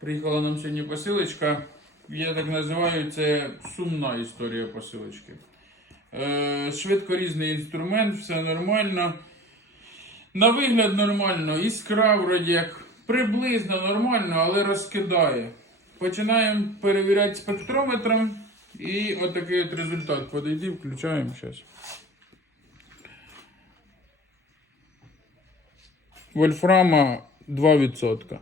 Приїхала нам сьогодні посилочка. Я так називаю це сумна історія посилочки. Е, швидко різний інструмент, все нормально. На вигляд нормально, іскра вроді як приблизно нормально, але розкидає. Починаємо перевіряти спектрометром. І отакий от результат. Подойди, включаємо зараз. Вольфрама 2%.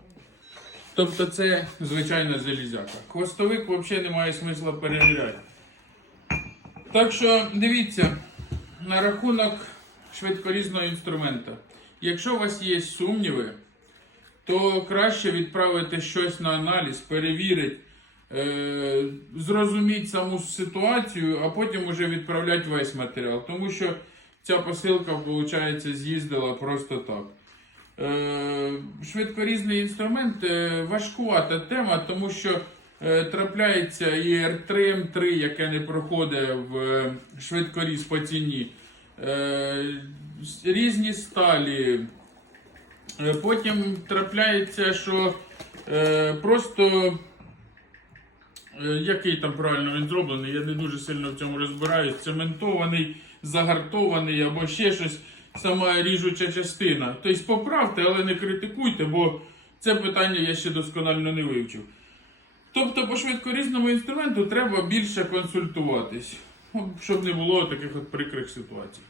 Тобто це звичайна залізяка. Хвостовик взагалі немає смисла перевіряти. Так що дивіться на рахунок швидкорізного інструмента. Якщо у вас є сумніви, то краще відправити щось на аналіз, перевірити, е, зрозуміти саму ситуацію, а потім уже відправляти весь матеріал. Тому що ця посилка, виходить, з'їздила просто так. Е, швидкорізний інструмент е, важкувата тема, тому що е, трапляється і R3 M3, яке не проходить в швидкоріз по ціні. Різні сталі. Потім трапляється, що просто який там правильно він зроблений, я не дуже сильно в цьому розбираюсь. Цементований, загартований або ще щось, сама ріжуча частина. Тобто поправте, але не критикуйте, бо це питання я ще досконально не вивчив. Тобто по швидкорізному інструменту треба більше консультуватись, щоб не було таких от прикрих ситуацій.